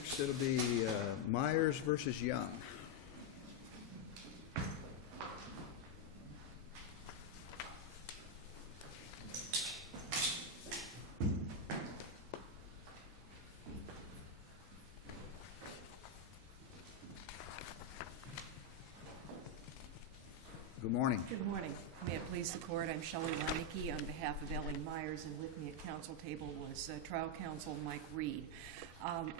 Next, it'll be Myers versus Young. Good morning. Good morning. May it please the court, I'm Shelley Leinicke on behalf of Ellie Myers, and with me at council table was trial counsel Mike Reed.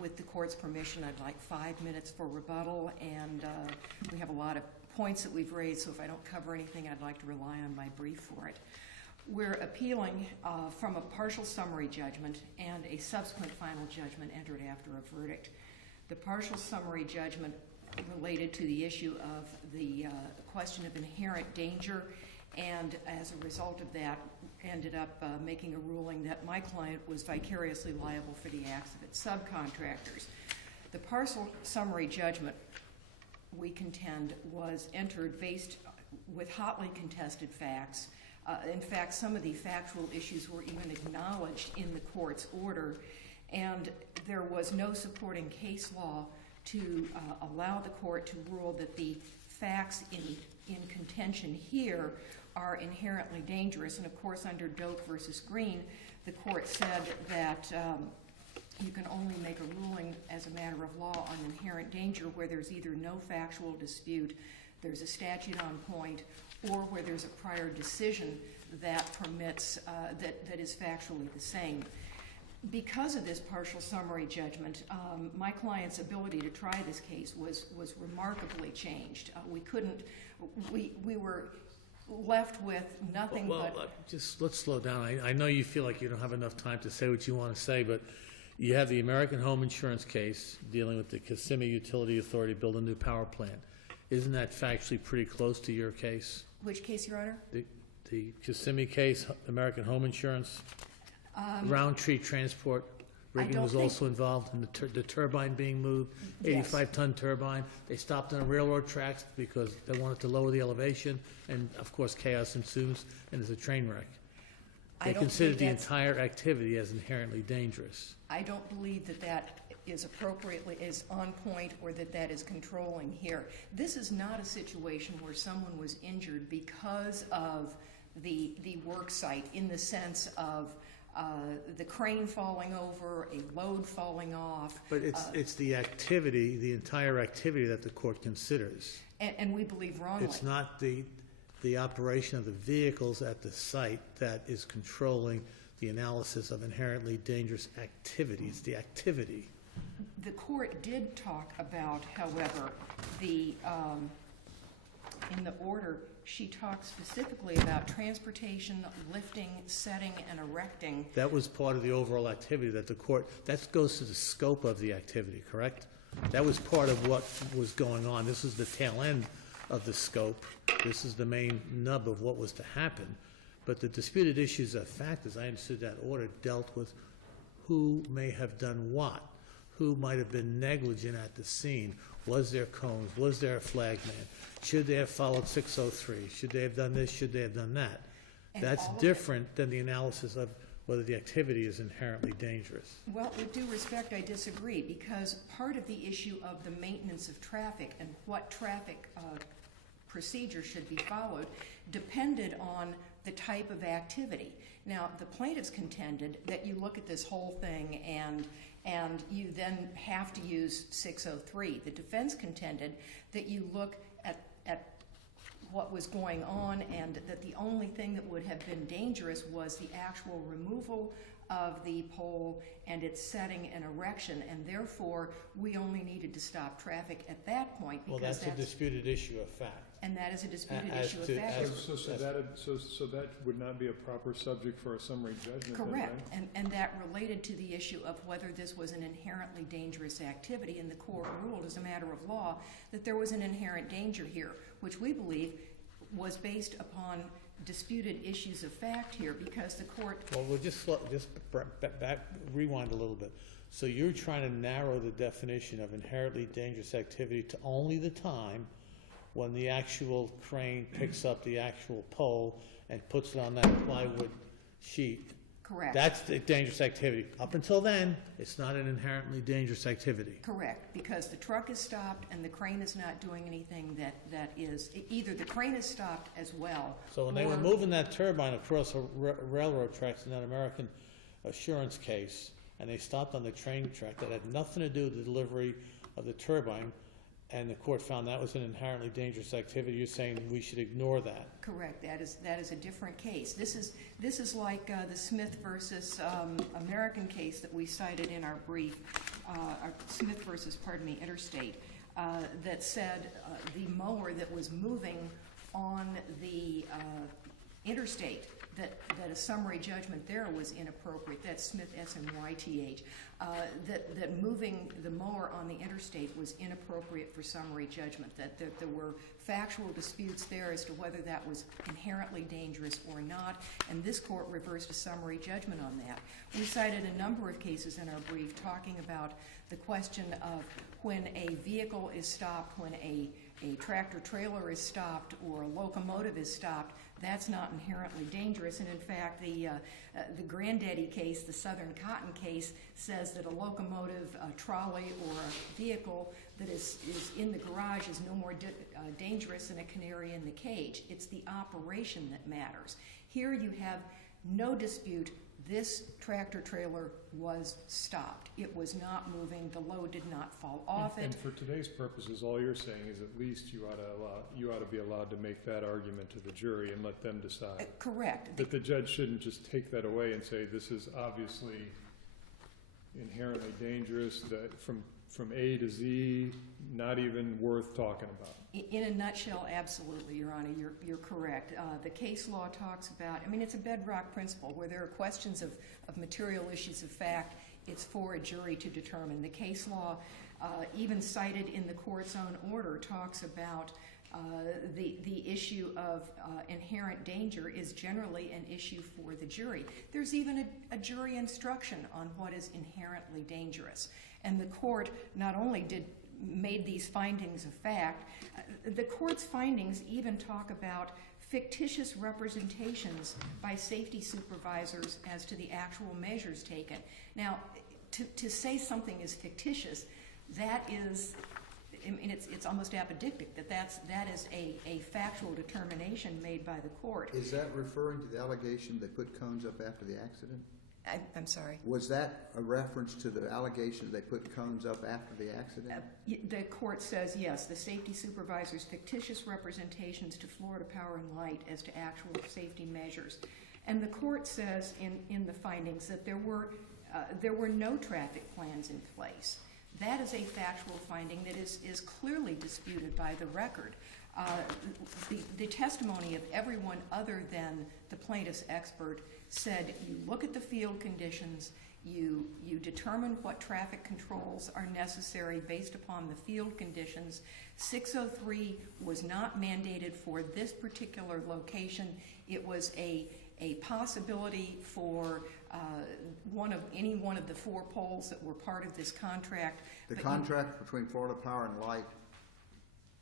With the court's permission, I'd like 5 minutes for rebuttal, and we have a lot of points that we've raised, so if I don't cover anything, I'd like to rely on my brief for it. We're appealing from a partial summary judgment and a subsequent final judgment entered after a verdict. The partial summary judgment related to the issue of the question of inherent danger, and as a result of that ended up making a ruling that my client was vicariously liable for the acts of its subcontractors. The partial summary judgment, we contend, was entered based with hotly contested facts. In fact, some of the factual issues were even acknowledged in the court's order, and there was no supporting case law to allow the court to rule that the facts in contention here are inherently dangerous. And of course, under Doak versus Green, the court said that you can only make a ruling as a matter of law on inherent danger where there's either no factual dispute, there's a statute on point, or where there's a prior decision that permits, that is factually the same. Because of this partial summary judgment, my client's ability to try this case was remarkably changed. We were left with nothing but... Just let's slow down. I know you feel like you don't have enough time to say what you want to say, but you have the American Home Insurance case dealing with the Kissimmee Utility Authority build a new power plant. Isn't that factually pretty close to your case? Which case, Your Honor? The Kissimmee case, American Home Insurance. Round-tree transport rigging was also involved in the turbine being moved, 85-ton turbine. They stopped on railroad tracks because they wanted to lower the elevation, and of course chaos ensues, and there's a train wreck. They considered the entire activity as inherently dangerous. I don't believe that that is appropriately, is on point, or that that is controlling here. This is not a situation where someone was injured because of the work site in the sense of the crane falling over, a load falling off. But it's the activity, the entire activity that the court considers. And we believe wrongly. It's not the operation of the vehicles at the site that is controlling the analysis of inherently dangerous activity. It's the activity. The court did talk about, however, in the order, she talked specifically about transportation, lifting, setting, and erecting. That was part of the overall activity that the court, that goes to the scope of the activity, correct? That was part of what was going on. This is the tail end of the scope. This is the main nub of what was to happen. But the disputed issues of fact, as I understood that order, dealt with who may have done what, who might have been negligent at the scene. Was there cones? Was there a flag man? Should they have followed 603? Should they have done this? Should they have done that? And that's different than the analysis of whether the activity is inherently dangerous. Well, with due respect, I disagree, because part of the issue of the maintenance of traffic and what traffic procedure should be followed depended on the type of activity. Now, the plaintiffs contended that you look at this whole thing and you then have to use 603. The defense contended that you look at what was going on and that the only thing that would have been dangerous was the actual removal of the pole and its setting and erection, and therefore we only needed to stop traffic at that point. Well, that's a disputed issue of fact. And that is a disputed issue of fact. So that would not be a proper subject for a summary judgment? Correct, then, right? and that related to the issue of whether this was an inherently dangerous activity, and the court ruled as a matter of law that there was an inherent danger here, which we believe was based upon disputed issues of fact here, because the court... Well, we'll just rewind a little bit. So you're trying to narrow the definition of inherently dangerous activity to only the time when the actual crane picks up the actual pole and puts it on that plywood sheet Correct. That's the dangerous activity. Up until then, it's not an inherently dangerous activity. Correct, because the truck is stopped and the crane is not doing anything that is, either the crane is stopped as well. So when they were or- moving that turbine across railroad tracks in that American Assurance case, and they stopped on the train track, that had nothing to do with the delivery of the turbine, and the court found that was an inherently dangerous activity, you're saying we should ignore that? Correct, that is a different case. This is like the Smith versus American case that we cited in our brief, Smith versus, Interstate, that said the mower that was moving on the interstate, that a summary judgment there was inappropriate. That's Smith, S-M-Y-T-H. That moving the mower on the interstate was inappropriate for summary judgment, that there were factual disputes there as to whether that was inherently dangerous or not, and this court reversed a summary judgment on that. We cited a number of cases in our brief talking about the question of when a vehicle is stopped, when a tractor trailer is stopped, or a locomotive is stopped, that's not inherently dangerous. And in fact, the Granddaddy case, the Southern Cotton case, says that a locomotive, a trolley, or a vehicle that is in the garage is no more dangerous than a canary in the cage. It's the operation that matters. Here you have no dispute. This tractor trailer was stopped. It was not moving. The load did not fall off it. And for today's purposes, all you're saying is at least you ought to be allowed to make that argument to the jury and let them decide. Correct. That the judge shouldn't just take that away and say this is obviously inherently dangerous, that from A to Z, not even worth talking about. In a nutshell, absolutely, Your Honor, you're correct. The case law talks about, it's a bedrock principle where there are questions of material issues of fact. It's for a jury to determine. The case law, even cited in the court's own order, talks about the issue of inherent danger is generally an issue for the jury. There's even a jury instruction on what is inherently dangerous. And the court not only made these findings of fact, the court's findings even talk about fictitious representations by safety supervisors as to the actual measures taken. Now, to say something is fictitious, that is, it's almost apodictic that is a factual determination made by the court. Is that referring to the allegation they put cones up after the accident? I'm sorry. Was that a reference to the allegation they put cones up after the accident? The court says, yes, the safety supervisor's fictitious representations to Florida Power and Light as to actual safety measures. And the court says in the findings that there were no traffic plans in place. That is a factual finding that is clearly disputed by the record. The testimony of everyone other than the plaintiff's expert said you look at the field conditions, you determine what traffic controls are necessary based upon the field conditions. 603 was not mandated for this particular location. It was a possibility for any one of the 4 poles that were part of this contract. The contract between Florida Power and Light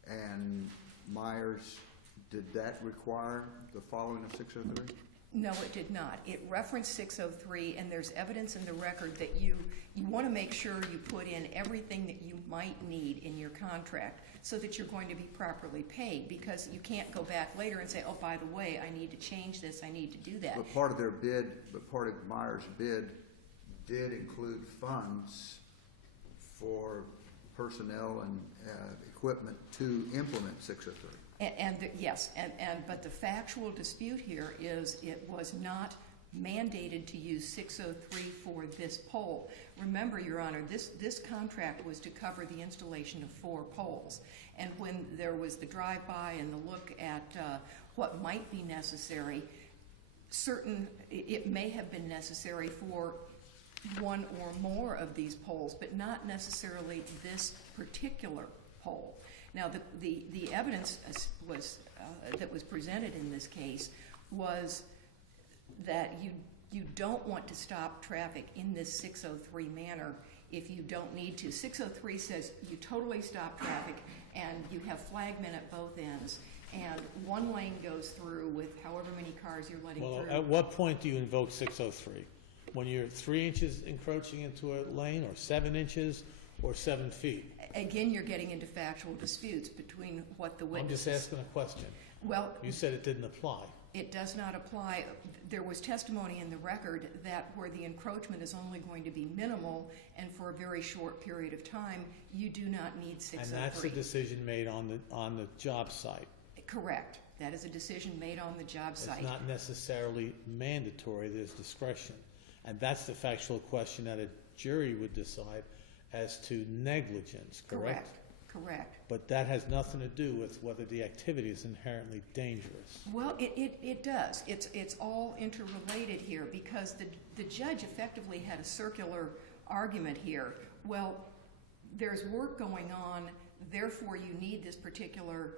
and Myers, did that require the following of 603? No, it did not. It referenced 603, and there's evidence in the record that you want to make sure you put in everything that you might need in your contract so that you're going to be properly paid, because you can't go back later and say, oh, by the way, I need to change this, I need to do that. But part of their bid, part of Myers' bid did include funds for personnel and equipment to implement 603. But the factual dispute here is it was not mandated to use 603 for this pole. Remember, Your Honor, this contract was to cover the installation of 4 poles. And when there was the drive-by and the look at what might be necessary, it may have been necessary for 1 or more of these poles, but not necessarily this particular pole. Now, the evidence that was presented in this case was that you don't want to stop traffic in this 603 manner if you don't need to. 603 says you totally stop traffic and you have flagmen at both ends, and 1 lane goes through with however many cars you're letting through. At what point do you invoke 603? when you're 3 inches encroaching into a lane, or 7 inches, or 7 feet? Again, you're getting into factual disputes between what the I'm witnesses... just asking a question. Well, You said it didn't apply. it does not apply. There was testimony in the record that where the encroachment is only going to be minimal and for a very short period of time, you do not need 603. And that's a decision made on the job site. Correct. That is a decision made on the job site. It's not necessarily mandatory, there's discretion. And that's the factual question that a jury would decide as to negligence, correct? Correct. But that has nothing to do with whether the activity is inherently dangerous. Well, it does. It's all interrelated here because the judge effectively had a circular argument here. Well, there's work going on, therefore you need this particular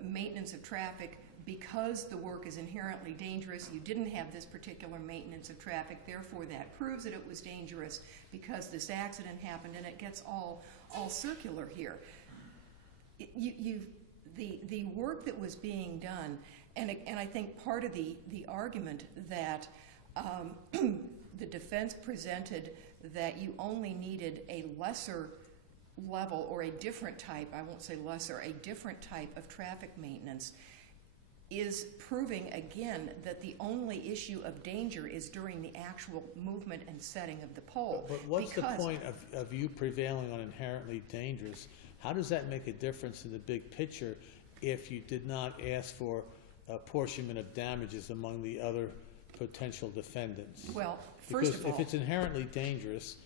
maintenance of traffic because the work is inherently dangerous. You didn't have this particular maintenance of traffic, therefore that proves that it was dangerous because this accident happened, and it gets all circular here. The work that was being done, and I think part of the argument that the defense presented that you only needed a lesser level or a different type, I won't say lesser, a different type of traffic maintenance is proving again that the only issue of danger is during the actual movement and setting of the pole. But what's the point of you prevailing on inherently dangerous? How does that make a difference in the big picture if you did not ask for apportionment of damages among the other potential defendants? Well, first of all, if it's inherently dangerous,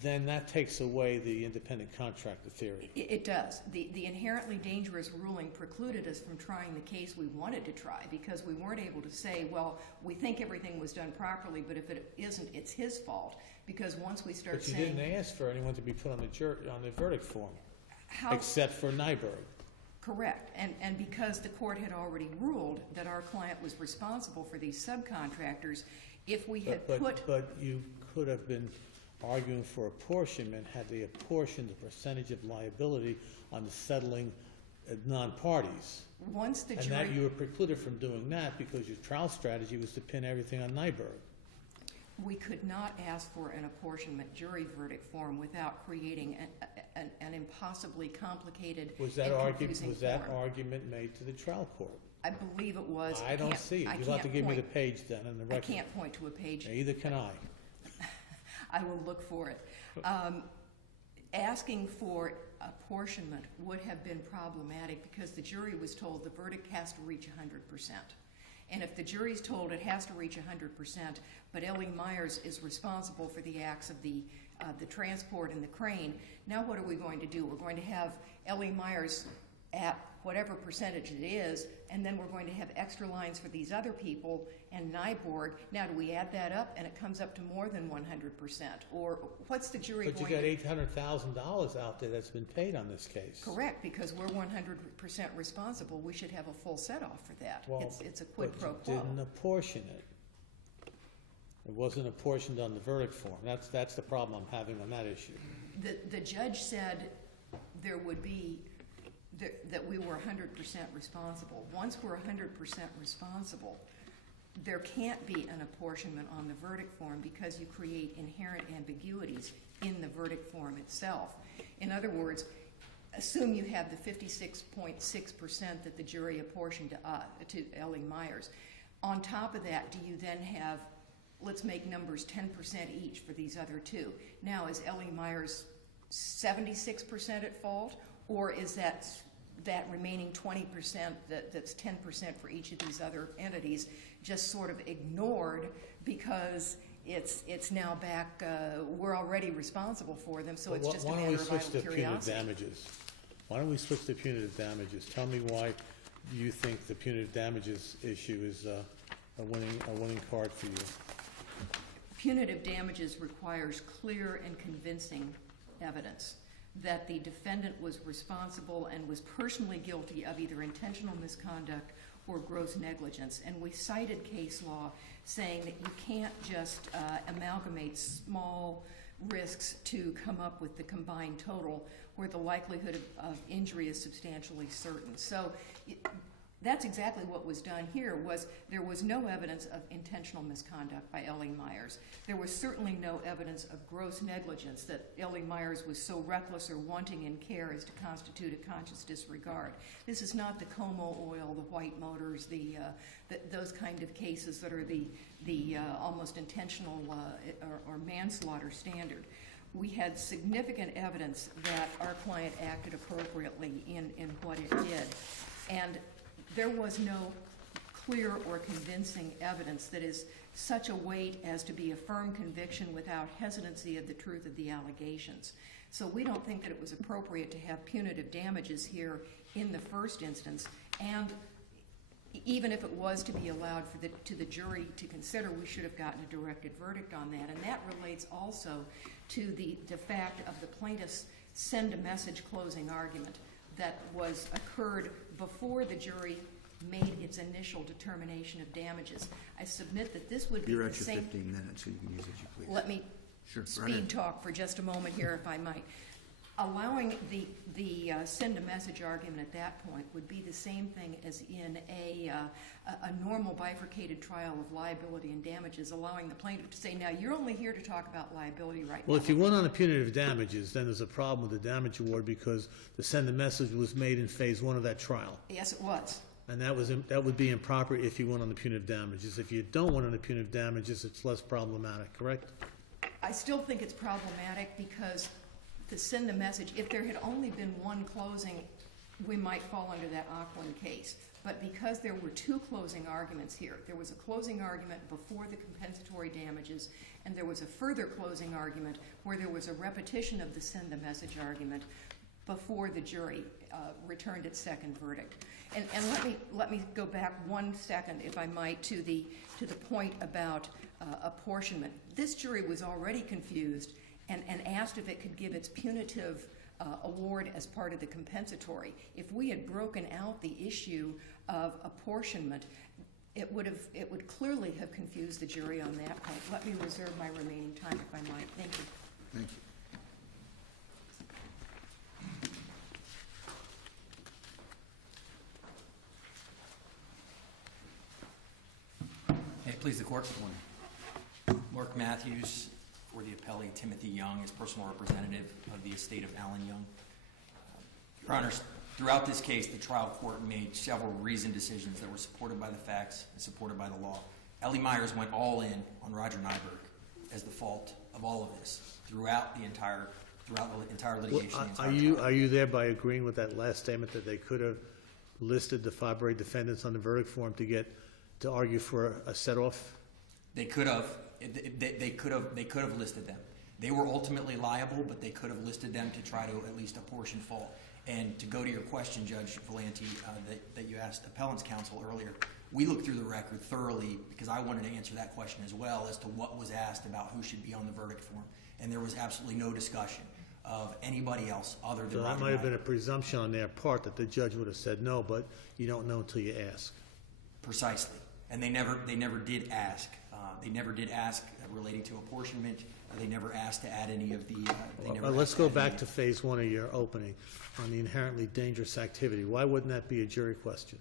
then that takes away the independent contractor theory. It does. The inherently dangerous ruling precluded us from trying the case we wanted to try because we weren't able to say, well, we think everything was done properly, but if it isn't, it's his fault. Because once we start saying... But you didn't ask for anyone to be put on the verdict form, except for Nyberg. Correct. And because the court had already ruled that our client was responsible for these subcontractors, if we had But you could have been arguing for apportionment had they apportioned the percentage of liability on the settling non-parties. Once the jury... And that you were precluded from doing that because your trial strategy was to pin everything on Nyberg. We could not ask for an apportionment jury verdict form without creating an impossibly complicated and confusing Was that argument made to the trial court? I believe it was. I don't see it. You'll have to give me the page then in the record. I can't point to a page. Neither can I. I will look for it. Asking for apportionment would have been problematic because the jury was told the verdict has to reach 100%. And if the jury's told it has to reach 100%, but Ellie Myers is responsible for the acts of the transport and the crane, now what are we going to do? We're going to have Ellie Myers at whatever percentage it is, and then we're going to have extra lines for these other people and Nyborg. Now, do we add that up and it comes up to more than 100%? Or what's the jury going to do? But you got $800,000 out there that's been paid on this case. Correct, because we're 100% responsible. We should have a full set-off for that. Well, it's a quid pro quo. But you didn't apportion it. It wasn't apportioned on the verdict form. That's the problem I'm having on that issue. The judge said there would be that we were 100% responsible. Once we're 100% responsible, there can't be an apportionment on the verdict form because you create inherent ambiguities in the verdict form itself. In other words, assume you have the 56.6% that the jury apportioned to Ellie Myers. On top of that, do you then have, let's make numbers 10% each for these other two. Now, is Ellie Myers 76% at fault, or is that remaining 20% that's 10% for each of these other entities just sort of ignored because it's now back, we're already responsible for them, so it's just a matter of idle curiosity. Why don't we switch to punitive damages? Tell me why you think the punitive damages issue is a winning card for you. Punitive damages requires clear and convincing evidence that the defendant was responsible and was personally guilty of either intentional misconduct or gross negligence. And we cited case law saying that you can't just amalgamate small risks to come up with the combined total where the likelihood of injury is substantially certain. So That's exactly what was done here. There was no evidence of intentional misconduct by L.E. Myers. There was certainly no evidence of gross negligence, that L.E. Myers was so reckless or wanting in care as to constitute a conscious disregard. This is not the Como oil, the white motors, those kind of cases that are the almost intentional or manslaughter standard. We had significant evidence that our client acted appropriately in what it did. And there was no clear or convincing evidence that is such a weight as to be a firm conviction without hesitancy of the truth of the allegations. So we don't think that it was appropriate to have punitive damages here in the first instance, and even if it was to be allowed to the jury to consider, we should have gotten a directed verdict on that. And that relates also to the fact of the plaintiff's send-a-message closing argument that occurred before the jury made its initial determination of damages. I submit that this would be You're the at your same. 15 minutes, so you can use it, you please. Let me Sure, right speed ahead. talk for just a moment here, if I might. Allowing the send-a-message argument at that point would be the same thing as in a normal bifurcated trial of liability and damages, allowing the plaintiff to say, now you're only here to talk about liability right Well, now. if you went on the punitive damages, then there's a problem with the damage award because the send-a-message was made in phase 1 of that trial. Yes, it was. And that would be improper if you went on the punitive damages. If you don't went on the punitive damages, it's less problematic, correct? I still think it's problematic because to send the message, if there had only been one closing, we might fall under that Auckland case. But because there were two closing arguments here, there was a closing argument before the compensatory damages, and there was a further closing argument where there was a repetition of the send the message argument before the jury returned its second verdict. And let me go back 1 second, if I might, to the point about apportionment. This jury was already confused and asked if it could give its punitive award as part of the compensatory. If we had broken out the issue of apportionment, it would clearly have confused the jury on that point. Let me reserve my remaining time, if I might. Thank you. Thank you. May it please the court. Mark Matthews for the appellee, Timothy Young, as personal representative of the estate of Alan Young. Your Honors, throughout this case, the trial court made several reasoned decisions that were supported by the facts and supported by the law. L.E. Myers went all in on Roger Nyberg as the fault of all of this throughout the entire litigation. Are you thereby agreeing with that last statement that they could have listed the Fabry defendants on the verdict form to argue for a set-off? They could have. They could have listed them. They were ultimately liable, but they could have listed them to try to at least apportion fault. And to go to your question, Judge Valenti, that you asked appellant's counsel earlier, we looked through the record thoroughly because I wanted to answer that question as well as to what was asked about who should be on the verdict form. And there was absolutely no discussion of anybody else other than So Roger that might have been a Nyberg. presumption on their part that the judge would have said no, but you don't know until you ask. Precisely. And they never did ask. They never did ask relating to apportionment. They never asked to add any of the. Let's go back to phase 1 of your opening on the inherently dangerous activity. Why wouldn't that be a jury question?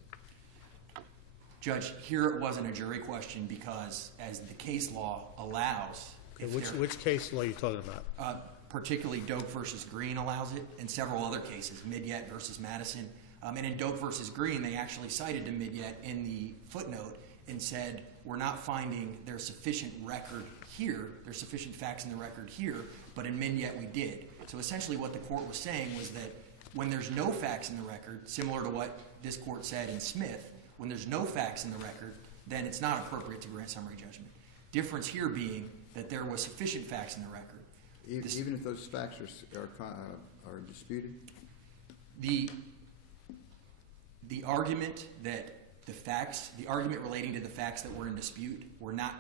Judge, here it wasn't a jury question because, as the case law allows, Which case law are you talking about? particularly Doak versus Green allows it, and several other cases, Midyat versus Madison. And in Doak versus Green, they actually cited to Midyat in the footnote and said, we're not finding there's sufficient record here, there's sufficient facts in the record here, but in Midyat we did. So essentially what the court was saying was that when there's no facts in the record, similar to what this court said in Smith, when there's no facts in the record, then it's not appropriate to grant summary judgment. Difference here being that there was sufficient facts in the record. Even if those facts are disputed? The argument that the argument relating to the facts that were in dispute were not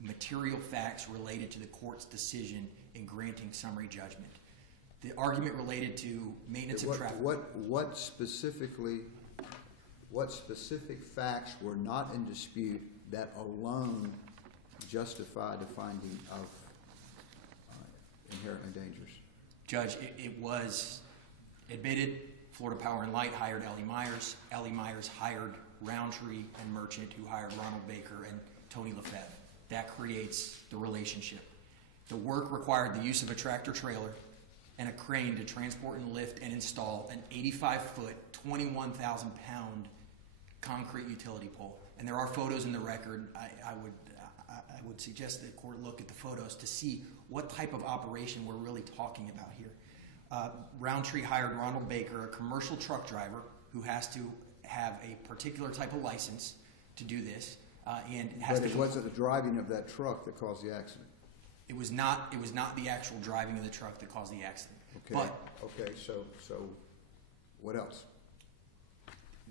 material facts related to the court's decision in granting summary judgment. The argument related to maintenance of traffic. What specific facts were not in dispute that alone justify the finding of inherently dangerous? Judge, it was admitted Florida Power and Light hired L.E. Myers. L.E. Myers hired Roundtree and Merchant, who hired Ronald Baker and Tony Lefebvre. That creates the relationship. The work required the use of a tractor trailer and a crane to transport and lift and install an 85-foot, 21,000-pound concrete utility pole. And there are photos in the record. I would suggest that the court look at the photos to see what type of operation we're really talking about here. Roundtree hired Ronald Baker, a commercial truck driver who has to have a particular type of license to do this, and has But to. it wasn't the driving of that truck that caused the accident. It was not the actual driving of the truck that caused the accident. Okay. But Okay. So what else?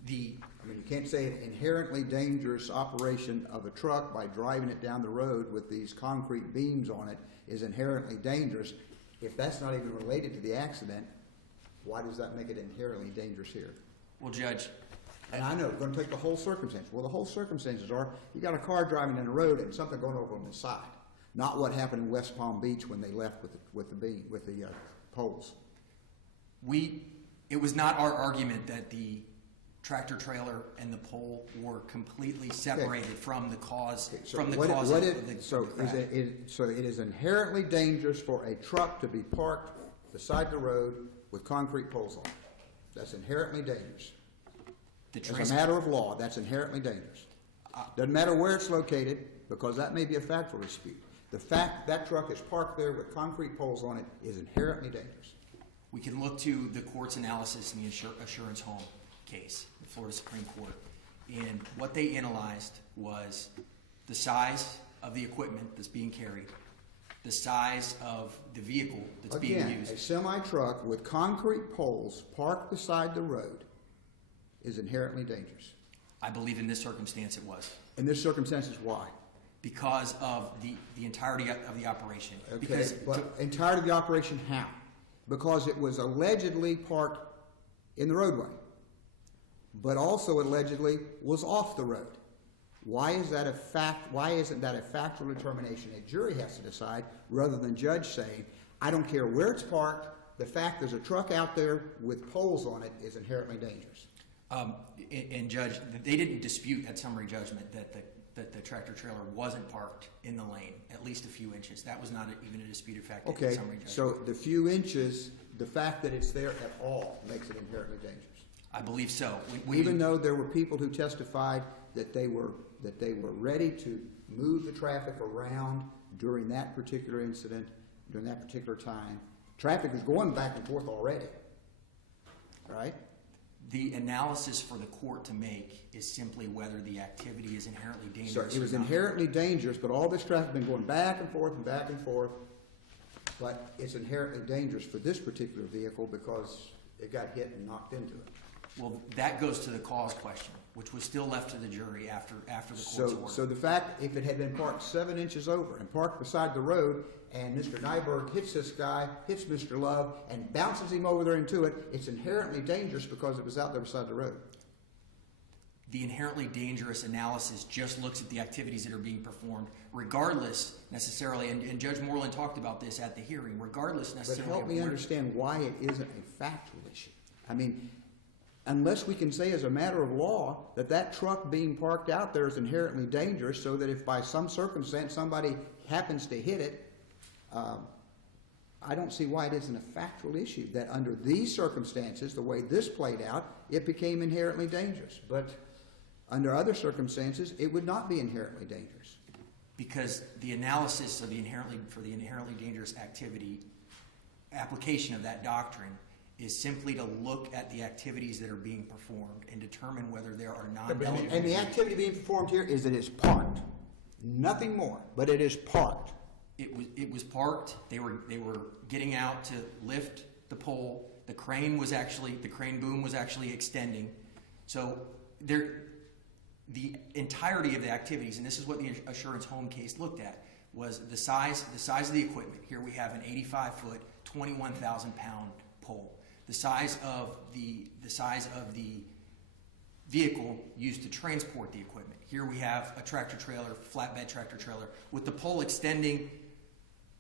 the You can't say an inherently dangerous operation of a truck by driving it down the road with these concrete beams on it is inherently dangerous. If that's not even related to the accident, why does that make it inherently dangerous here? well, Judge, And I know, we're going to take the whole circumstance. Well, the whole circumstances are, you got a car driving in the road and something going over on the side. Not what happened in West Palm Beach when they left with the poles. it was not our argument that the tractor trailer and the pole were completely separated from the cause So of the so crash. it is inherently dangerous for a truck to be parked beside the road with concrete poles on it. That's inherently dangerous. As a matter of law, that's inherently dangerous. Doesn't matter where it's located, because that may be a factual dispute. The fact that truck is parked there with concrete poles on it is inherently dangerous. We can look to the court's analysis in the Assurance Home case, the Florida Supreme Court. And what they analyzed was the size of the equipment that's being carried, the size of the vehicle that's being Again, used. a semi-truck with concrete poles parked beside the road is inherently dangerous. I believe in this circumstance it was. In this circumstance, why? Because of the entirety of the operation. Okay, Because but entirety of the operation, how? Because it was allegedly parked in the roadway, but also allegedly was off the road. Why is that a fact? Why isn't that a factual determination a jury has to decide, rather than judge saying, I don't care where it's parked, the fact there's a truck out there with poles on it is inherently dangerous. and Judge, they didn't dispute at summary judgment that the tractor trailer wasn't parked in the lane at least a few inches. That was not even a disputed fact at Okay, summary judgment. so the few inches, the fact that it's there at all makes it inherently dangerous. I believe so. Even though there were people who testified that they were ready to move the traffic around during that particular incident, during that particular time. Traffic is going back and forth already, right? The analysis for the court to make is simply whether the activity is inherently So dangerous. it was or not. inherently dangerous, but all this traffic has been going back and forth and back and forth. But it's inherently dangerous for this particular vehicle because it got hit and knocked into it. Well, that goes to the cause question, which was still left to the jury after the court's order. So the fact, if it had been parked 7 inches over and parked beside the road, and Mr. Nyberg hits this guy, hits Mr. Love, and bounces him over there into it, it's inherently dangerous because it was out there beside the road. The inherently dangerous analysis just looks at the activities that are being performed, regardless necessarily, and Judge Moreland talked about this at the hearing, regardless But necessarily. help of me where- understand why it isn't a factual issue. I mean, unless we can say as a matter of law that truck being parked out there is inherently dangerous, so that if by some circumstance somebody happens to hit it, I don't see why it isn't a factual issue, that under these circumstances, the way this played out, it became inherently dangerous. But under other circumstances, it would not be inherently dangerous. Because the analysis of the inherently dangerous activity, application of that doctrine, is simply to look at the activities that are being performed and determine whether there are non-delegate. And the activity being performed here is it is parked. Nothing more, but it is parked. It was parked. They were getting out to lift the pole. The crane boom was actually extending. So the entirety of the activities, and this is what the Assurance Home case looked at, was the size of the equipment. Here we have an 85-foot, 21,000-pound pole. The size of the vehicle used to transport the equipment. Here we have a tractor trailer, flatbed tractor trailer, with the pole extending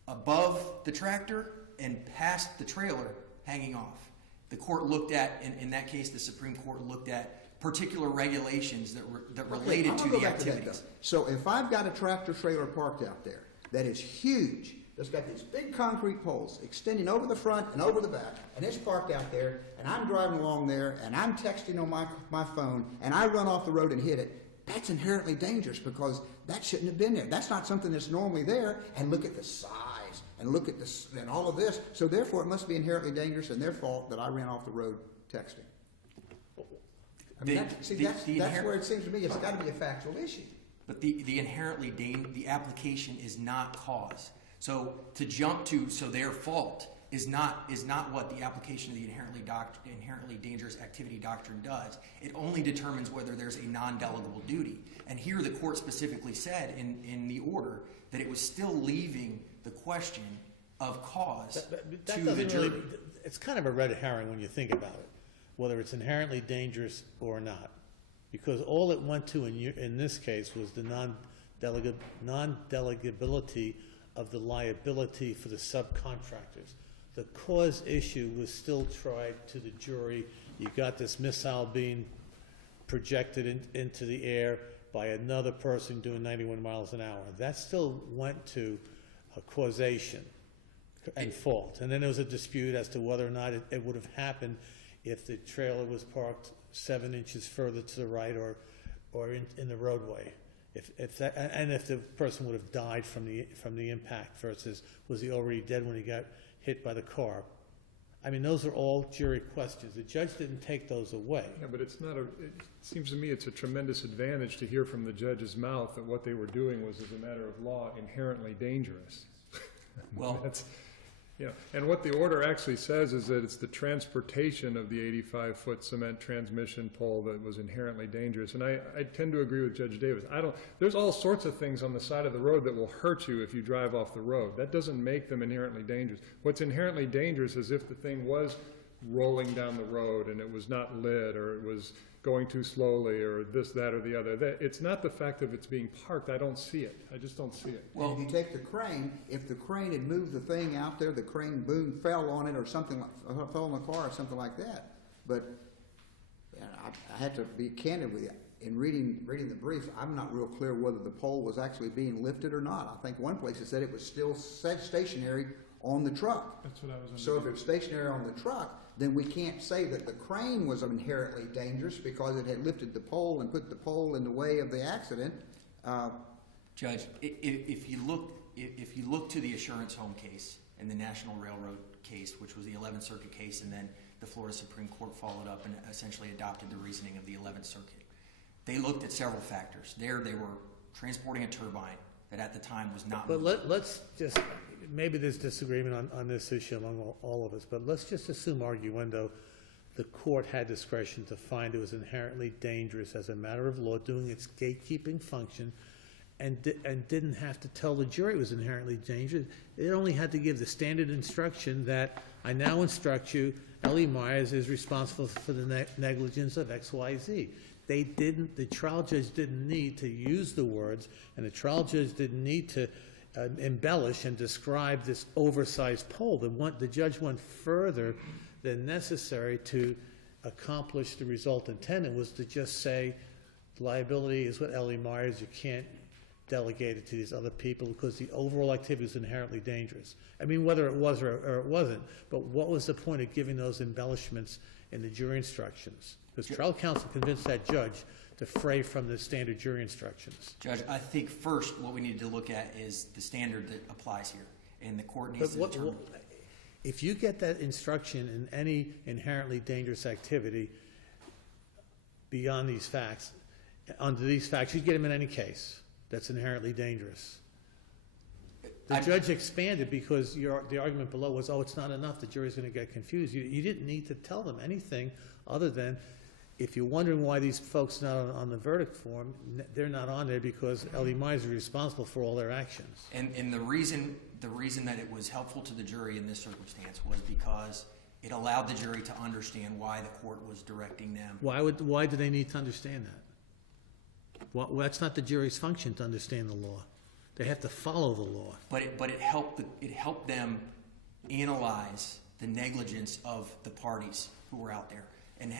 above the tractor and past the trailer hanging off. The court looked at, in that case, the Supreme Court looked at particular regulations that Okay, related I'm to gonna go the back to that, activities. though. So if I've got a tractor trailer parked out there that is huge, that's got these big concrete poles extending over the front and over the back, and it's parked out there, and I'm driving along there, and I'm texting on my phone, and I run off the road and hit it, that's inherently dangerous because that shouldn't have been there. That's not something that's normally there, and look at the size, and look at this, and all of this. So therefore, it must be inherently dangerous and their fault that I ran off the road texting. I mean, that's where it seems to me it's got to be a factual issue. But the inherently the application is not cause. So to jump to their fault is not what the application of the inherently dangerous activity doctrine does. It only determines whether there's a non-delegable duty. And here the court specifically said in the order that it was still leaving the question of cause to the jury. It's kind of a red herring when you think about it, whether it's inherently dangerous or not. Because all it went to in this case was the non-delegability of the liability for the subcontractors. The cause issue was still tried to the jury. You got this missile being projected into the air by another person doing 91 miles an hour. That still went to a causation and fault. And then there was a dispute as to whether or not it would have happened if the trailer was parked 7 inches further to the right or in the roadway. If the person would have died from the impact versus was he already dead when he got hit by the car. I mean, those are all jury questions. The judge didn't take those away. Yeah, but it seems to me it's a tremendous advantage to hear from the judge's mouth that what they were doing was, as a matter of law, inherently dangerous. Well, and what the order actually says is that it's the transportation of the 85-foot cement transmission pole that was inherently dangerous. And I tend to agree with Judge Davis. There's all sorts of things on the side of the road that will hurt you if you drive off the road. That doesn't make them inherently dangerous. What's inherently dangerous is if the thing was rolling down the road and it was not lit or it was going too slowly or this, that, or the other. It's not the fact of it's being parked. I don't see it. I just don't see it. Well, if you take the crane, if the crane had moved the thing out there, the crane boom fell on it or something like, fell on the car or something like that. But I had to be candid with you. In reading the brief, I'm not real clear whether the pole was actually being lifted or not. I think one place it said it was still stationary on the truck. That's what I was So if it's stationary on the truck, then we can't say that the crane was inherently dangerous because it had lifted the pole and put the pole in the way of the accident. Judge, if you look to the Assurance Home case and the National Railroad case, which was the 11th Circuit case, and then the Florida Supreme Court followed up and essentially adopted the reasoning of the 11th Circuit, they looked at several factors. There they were transporting a turbine that at the time was not But moving. let's just, maybe there's disagreement on this issue among all of us, but let's just assume arguendo the court had discretion to find it was inherently dangerous as a matter of law, doing its gatekeeping function, and didn't have to tell the jury it was inherently dangerous. It only had to give the standard instruction that I now instruct you, Ellie Myers is responsible for the negligence of XYZ. The trial judge didn't need to use the words, and the trial judge didn't need to embellish and describe this oversized pole. The judge went further than necessary to accomplish the result intended, was to just say liability is what Ellie Myers, you can't delegate it to these other people because the overall activity is inherently dangerous. I mean, whether it was or it wasn't, but what was the point of giving those embellishments in the jury instructions? Because trial counsel convinced that judge to fray from the standard jury instructions. Judge, I think first what we need to look at is the standard that applies here, and the court needs to determine. If you get that instruction in any inherently dangerous activity beyond these facts, under these facts, you get them in any case that's inherently dangerous. The judge expanded because the argument below was, oh, it's not enough, the jury's going to get confused. You didn't need to tell them anything other than, if you're wondering why these folks are not on the verdict form, they're not on there because Ellie Myers is responsible for all their actions. And the reason that it was helpful to the jury in this circumstance was because it allowed the jury to understand why the court was directing them. Why do they need to understand that? Well, that's not the jury's function to understand the law. They have to follow the law. But it helped them analyze the negligence of the parties who were out there. and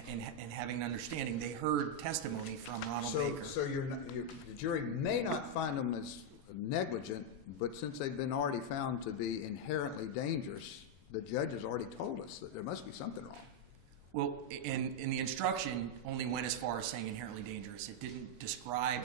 having an understanding. They heard testimony from Ronald Baker. So the jury may not find them as negligent, but since they've been already found to be inherently dangerous, the judge has already told us that there must be something wrong. Well, in the instruction only went as far as saying inherently dangerous. It didn't describe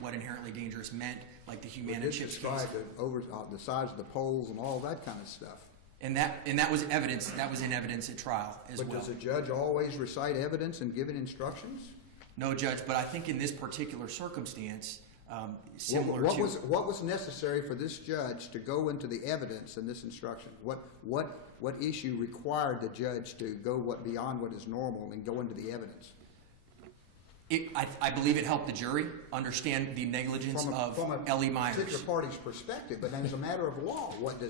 what inherently dangerous meant, like the Humana chips case. It described the size of the poles and all that kind of stuff. And that was evidence. That was in evidence at trial as well. But does a judge always recite evidence and give it instructions? No, Judge. But I think in this particular circumstance, similar to what was necessary for this judge to go into the evidence in this instruction? What issue required the judge to go beyond what is normal and go into the evidence? I believe it helped the jury understand the negligence of Ellie Myers. From a particular party's perspective, but as a matter of law, what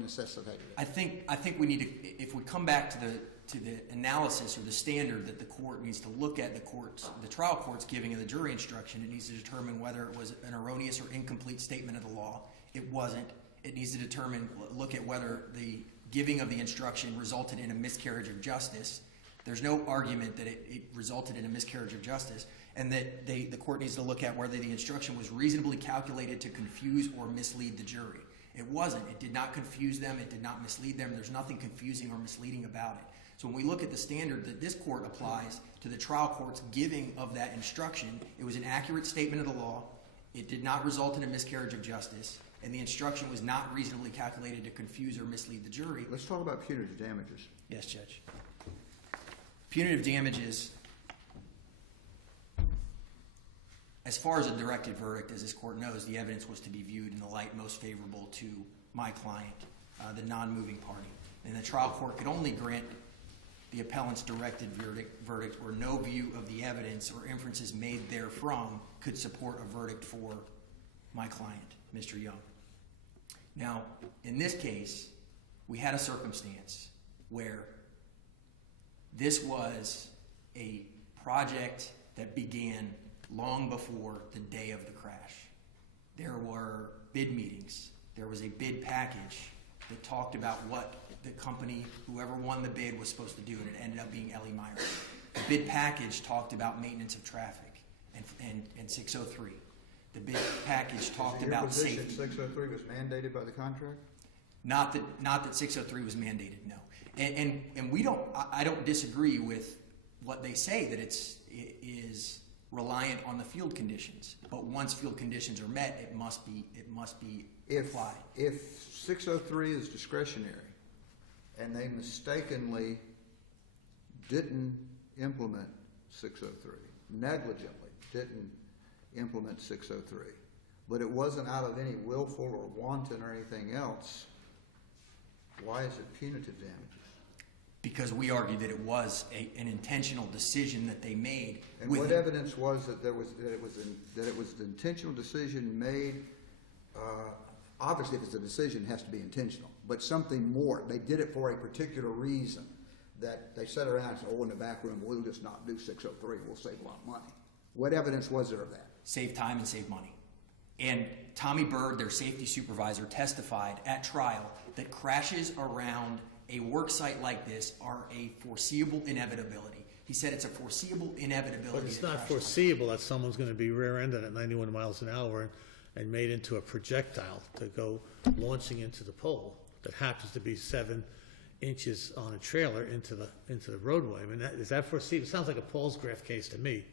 necessitated it? I think we need to, if we come back to the analysis or the standard that the court needs to look at, the trial court's giving of the jury instruction, it needs to determine whether it was an erroneous or incomplete statement of the law. It wasn't. It needs to look at whether the giving of the instruction resulted in a miscarriage of justice. There's no argument that it resulted in a miscarriage of justice, and that the court needs to look at whether the instruction was reasonably calculated to confuse or mislead the jury. It wasn't. It did not confuse them. It did not mislead them. There's nothing confusing or misleading about it. So when we look at the standard that this court applies to the trial court's giving of that instruction, it was an accurate statement of the law. It did not result in a miscarriage of justice, and the instruction was not reasonably calculated to confuse or mislead the jury. Let's talk about punitive damages. Yes, Judge. Punitive damages, as far as a directed verdict, as this court knows, the evidence was to be viewed in the light most favorable to my client, the non-moving party. And the trial court could only grant the appellant's directed verdict where no view of the evidence or inferences made therefrom could support a verdict for my client, Mr. Young. Now, in this case, we had a circumstance where this was a project that began long before the day of the crash. There were bid meetings. There was a bid package that talked about what the company, whoever won the bid, was supposed to do, and it ended up being Ellie Myers. The bid package talked about maintenance of traffic and 603. The bid package talked about safety. Your position 603 was mandated by the contract? Not that 603 was mandated, no. And I don't disagree with what they say, that it is reliant on the field conditions. But once field conditions are met, it must be applied. If 603 is discretionary and they mistakenly didn't implement 603, negligently didn't implement 603, but it wasn't out of any willful or wanton or anything else, why is it punitive damages? Because we argue that it was an intentional decision that they made. And what evidence was that it was an intentional decision made? Obviously, if it's a decision, it has to be intentional. But something more. They did it for a particular reason. That they sat around and said, "Oh, in the back room, we'll just not do 603. We'll save a lot of money." What evidence was there of that? Save time and save money. And Tommy Bird, their safety supervisor, testified at trial that crashes around a work site like this are a foreseeable inevitability. He said it's a foreseeable inevitability. But it's not foreseeable that someone's going to be rear-ended at 91 miles an hour and made into a projectile to go launching into the pole that happens to be 7 inches on a trailer into the roadway. I mean, is that foreseeable? It sounds like a Paulsgraf case to me.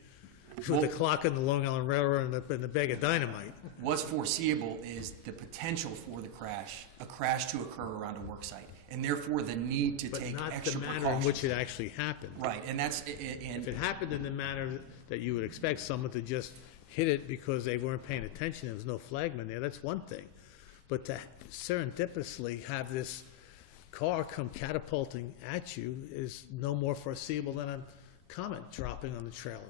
With the clock on the Long Island Railroad and the bag of dynamite. What's foreseeable is the potential for a crash to occur around a work site, and therefore the need to take extra precautions. But not the manner in which it actually happened. Right, and that's... If it happened in the manner that you would expect someone to just hit it because they weren't paying attention, there was no flagman there, that's one thing. But to serendipitously have this car come catapulting at you is no more foreseeable than a comet dropping on the trailer.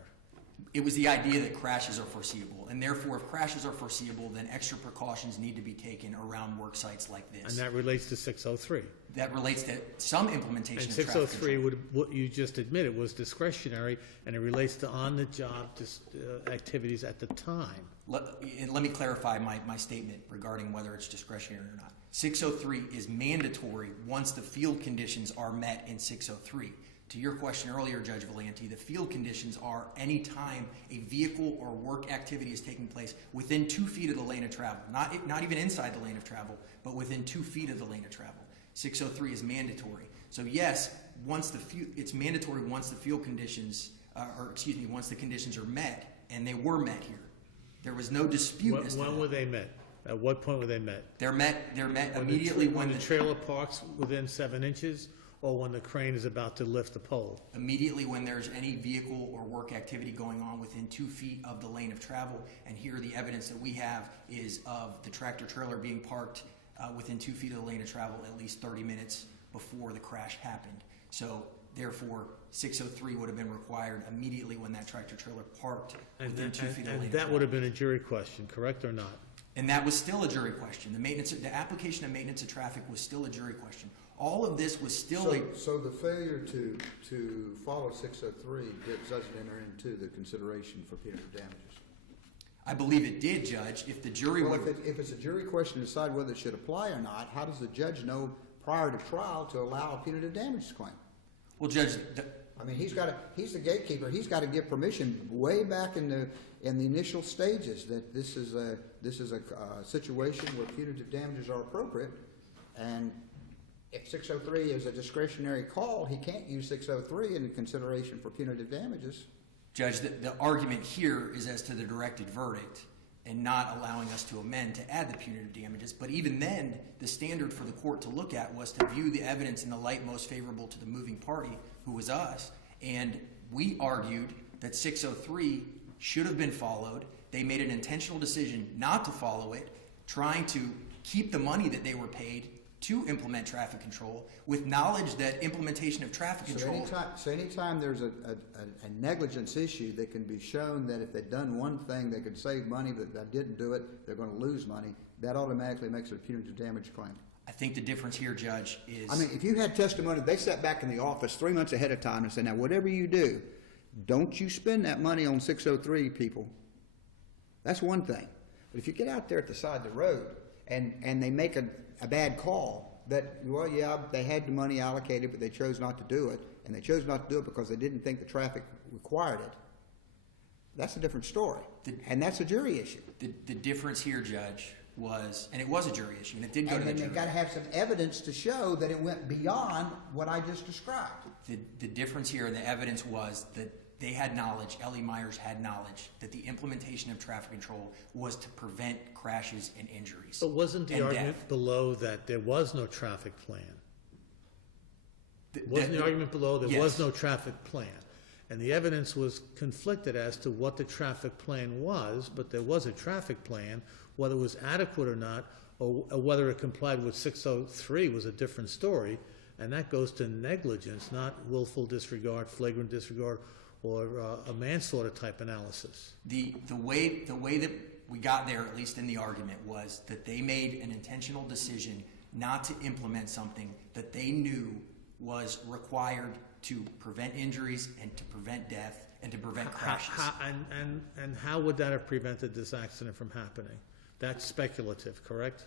It was the idea that crashes are foreseeable, and therefore if crashes are foreseeable, then extra precautions need to be taken around work sites like this. And that relates to 603. That relates to some implementation and of traffic 603, what you just admitted, was discretionary, and it relates to on-the-job activities at the time. Let me clarify my statement regarding whether it's discretionary or not. 603 is mandatory once the field conditions are met in 603. To your question earlier, Judge Valenti, the field conditions are any time a vehicle or work activity is taking place within 2 feet of the lane of travel, not even inside the lane of travel, but within 2 feet of the lane of travel. 603 is mandatory. So yes, it's mandatory once the field conditions, once the conditions are met, and they were met here. There was no dispute as to When that. were they met? At what point were they met? They're met immediately when the trailer parks within 7 inches, or when the crane is about to lift the pole? Immediately when there's any vehicle or work activity going on within 2 feet of the lane of travel. And here the evidence that we have is of the tractor trailer being parked within 2 feet of the lane of travel at least 30 minutes before the crash happened. So therefore, 603 would have been required immediately when that tractor trailer parked within 2 feet of the lane of And travel. that would have been a jury question, correct or not? And that was still a jury question. The application of maintenance of traffic was still a jury question. All of this was still So the failure to follow 603 doesn't enter into the consideration for punitive damages? I believe it did, Judge. If the jury Well, would... if it's a jury question to decide whether it should apply or not, how does the judge know prior to trial to allow a punitive damages claim? Well, Judge, I mean, he's the gatekeeper. He's got to give permission way back in the initial stages that this is a situation where punitive damages are appropriate. And if 603 is a discretionary call, he can't use 603 in consideration for punitive damages. Judge, the argument here is as to the directed verdict and not allowing us to amend to add the punitive damages. But even then, the standard for the court to look at was to view the evidence in the light most favorable to the moving party, who was us. And we argued that 603 should have been followed. They made an intentional decision not to follow it, trying to keep the money that they were paid to implement traffic control with knowledge that implementation of traffic control... So anytime there's a negligence issue that can be shown that if they'd done one thing they could save money, but they didn't do it, they're going to lose money, that automatically makes it a punitive damage claim. I think the difference here, Judge, is... I mean, if you had testimony, they sat back in the office 3 months ahead of time and said, now, whatever you do, don't you spend that money on 603 people. That's one thing. But if you get out there at the side of the road and they make a bad call that, well, yeah, they had the money allocated, but they chose not to do it, and they chose not to do it because they didn't think the traffic required it, that's a different story. And that's a jury issue. The difference here, Judge, was, and it was a jury issue, and it did go to the And jury. they've got to have some evidence to show that it went beyond what I just described. The difference here, and the evidence was that they had knowledge, Ellie Myers had knowledge, that the implementation of traffic control was to prevent crashes and injuries. But wasn't the and argument death. below that there was no traffic plan? Th- Wasn't that- the argument below there yes. was no traffic plan? And the evidence was conflicted as to what the traffic plan was, but there was a traffic plan. Whether it was adequate or not, or whether it complied with 603 was a different story, and that goes to negligence, not willful disregard, flagrant disregard, or a manslaughter type analysis. The way that we got there, at least in the argument, was that they made an intentional decision not to implement something that they knew was required to prevent injuries and to prevent death and to prevent crashes. And how would that have prevented this accident from happening? That's speculative, correct?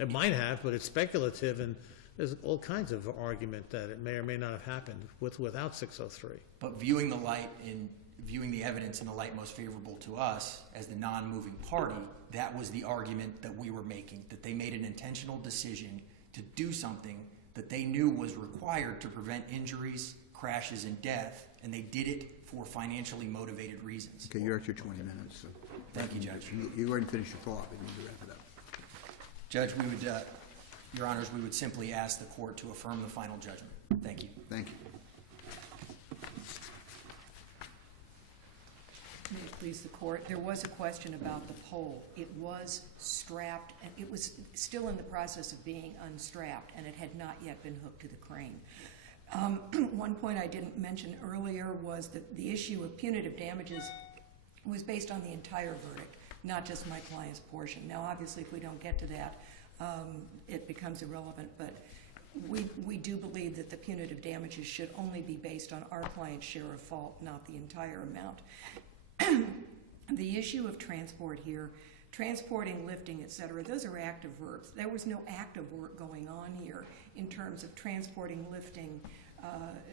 It might have, but it's speculative, and there's all kinds of argument that it may or may not have happened without 603. But viewing the evidence in the light most favorable to us as the non-moving party, that was the argument that we were making, that they made an intentional decision to do something that they knew was required to prevent injuries, crashes, and death, and they did it for financially motivated reasons. Okay, you're at your 20 minutes. So. Thank you, Judge. You already finished your thought, but you need to wrap it up. Judge, we would, Your Honors, we would simply ask the court to affirm the final judgment. Thank you. Thank you. May it please the court, there was a question about the pole. It was strapped, and it was still in the process of being unstrapped, and it had not yet been hooked to the crane. One point I didn't mention earlier was that the issue of punitive damages was based on the entire verdict, not just my client's portion. Now, obviously, if we don't get to that, it becomes irrelevant, but we do believe that the punitive damages should only be based on our client's share of fault, not the entire amount. The issue of transport here, transporting, lifting, etc., those are active verbs. There was no active work going on here in terms of transporting, lifting,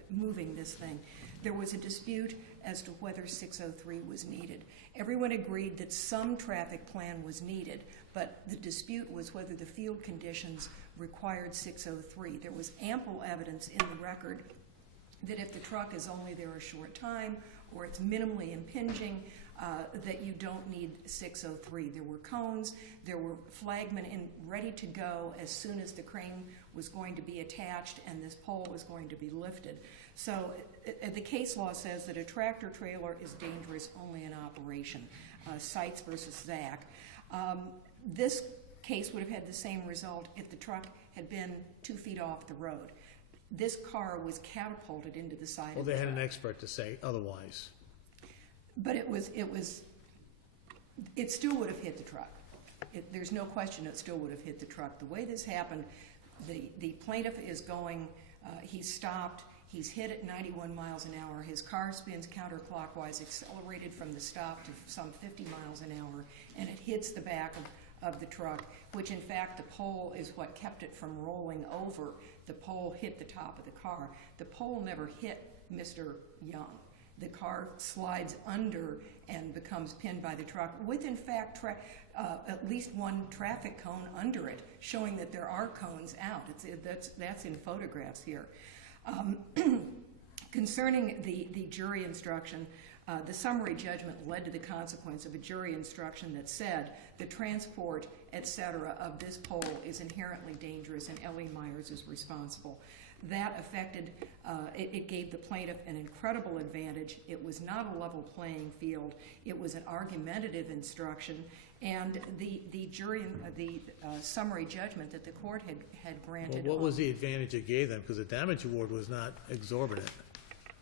moving this thing. There was a dispute as to whether 603 was needed. Everyone agreed that some traffic plan was needed, but the dispute was whether the field conditions required 603. There was ample evidence in the record that if the truck is only there a short time or it's minimally impinging, that you don't need 603. There were cones, there were flagmen ready to go as soon as the crane was going to be attached and this pole was going to be lifted. So the case law says that a tractor trailer is dangerous only in operation. Seitz versus Zach. This case would have had the same result if the truck had been 2 feet off the road. This car was catapulted into the side Well, of the they had truck. an expert to say otherwise. But it still would have hit the truck. There's no question it still would have hit the truck. The way this happened, the plaintiff is going, he's stopped, he's hit at 91 miles an hour, his car spins counterclockwise, accelerated from the stop to some 50 miles an hour, and it hits the back of the truck, which in fact the pole is what kept it from rolling over. The pole hit the top of the car. The pole never hit Mr. Young. The car slides under and becomes pinned by the truck with, in fact, at least one traffic cone under it, showing that there are cones out. That's in photographs here. Concerning the jury instruction, the summary judgment led to the consequence of a jury instruction that said the transport, etc., of this pole is inherently dangerous and L.E. Myers is responsible. That affected, it gave the plaintiff an incredible advantage. It was not a level playing field. It was an argumentative instruction. And the jury, the summary judgment that the court had granted. Well, what was the advantage it gave them? Because the damage award was not exorbitant.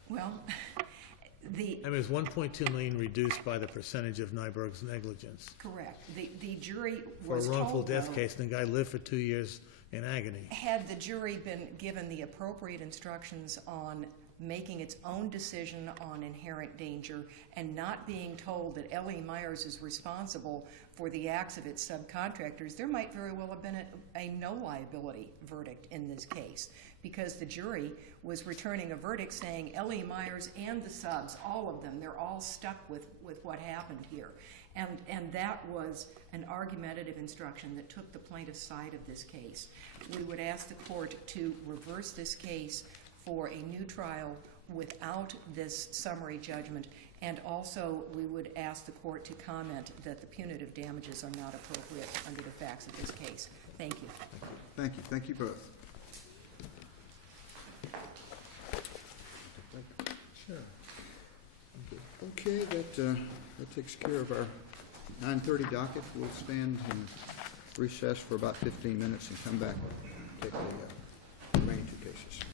Well, I mean, it was $1.2 million reduced by the percentage of Nyberg's negligence. correct. The jury For a was wrongful told, death though, case, and the guy lived for 2 years in agony. had the jury been given the appropriate instructions on making its own decision on inherent danger and not being told that L.E. Myers is responsible for the acts of its subcontractors, there might very well have been a no liability verdict in this case, because the jury was returning a verdict saying L.E. Myers and the subs, all of them, they're all stuck with what happened here. And that was an argumentative instruction that took the plaintiff's side of this case. We would ask the court to reverse this case for a new trial without this summary judgment, and also we would ask the court to comment that the punitive damages are not appropriate under the facts of this case. Thank you. Thank you. Thank you both. Sure. Okay, that takes care of our 9:30 docket. We'll stand and recess for about 15 minutes and come back and take the remaining two cases.